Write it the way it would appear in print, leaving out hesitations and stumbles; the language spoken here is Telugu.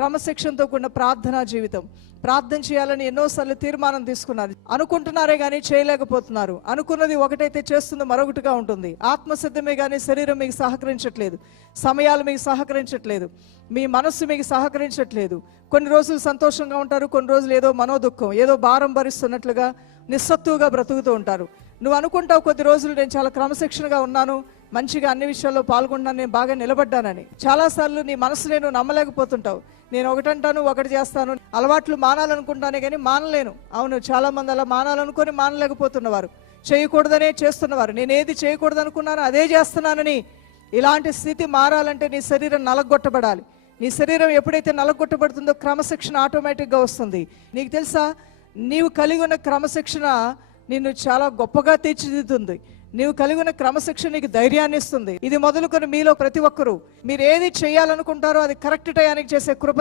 క్రమశిక్షణతో కూడిన ప్రార్థనా జీవితం. ప్రార్థన చేయాలని ఎన్నోసార్లు తీర్మానం తీసుకున్నారు, అనుకుంటున్నారే కానీ చేయలేకపోతున్నారు. అనుకున్నది ఒకటైతే చేస్తుంది మరొకటిగా ఉంటుంది. ఆత్మసిద్ధమే కానీ శరీరం మీకు సహకరించట్లేదు, సమయాలు మీకు సహకరించట్లేదు, మీ మనస్సు మీకు సహకరించట్లేదు. కొన్ని రోజులు సంతోషంగా ఉంటారు, కొన్ని రోజులు ఏదో మనోదుఖం, ఏదో భారం భరిస్తున్నట్లుగా నిస్సత్తువుగా బ్రతుకుతూ ఉంటారు. నువ్వు అనుకుంటావు కొద్ది రోజులు నేను చాలా క్రమశిక్షణగా ఉన్నాను, మంచిగా అన్ని విషయాల్లో పాల్గొన్నాను, నేను బాగా నిలబడ్డానని. చాలాసార్లు నీ మనసు నేను నమ్మలేకపోతుంటావు. నేను ఒకటంటాను ఒకటి చేస్తాను, అలవాట్లు మానాలనుకుంటానే కానీ మానలేను. అవును, చాలా మంది అలా మానాలనుకొని మానలేకపోతున్నవారు, చేయకూడదనే చేస్తున్నవారు. నేను ఏది చేయకూడదు అనుకున్నానో అదే చేస్తున్నానని. ఇలాంటి స్థితి మారాలంటే నీ శరీరం నలగొట్టబడాలి. నీ శరీరం ఎప్పుడైతే నలగొట్టబడుతుందో క్రమశిక్షణ ఆటోమేటిక్గా వస్తుంది. నీకు తెలుసా, నీవు కలిగి ఉన్న క్రమశిక్షణ నిన్ను చాలా గొప్పగా తీర్చిదిద్దుతుంది. నీవు కలిగి ఉన్న క్రమశిక్షణ నీకు ధైర్యాన్ని ఇస్తుంది. ఇది మొదలుకొని మీలో ప్రతి ఒక్కరూ మీరు ఏది చేయాలనుకుంటారో అది కరెక్ట్ టయానికి చేసే కృప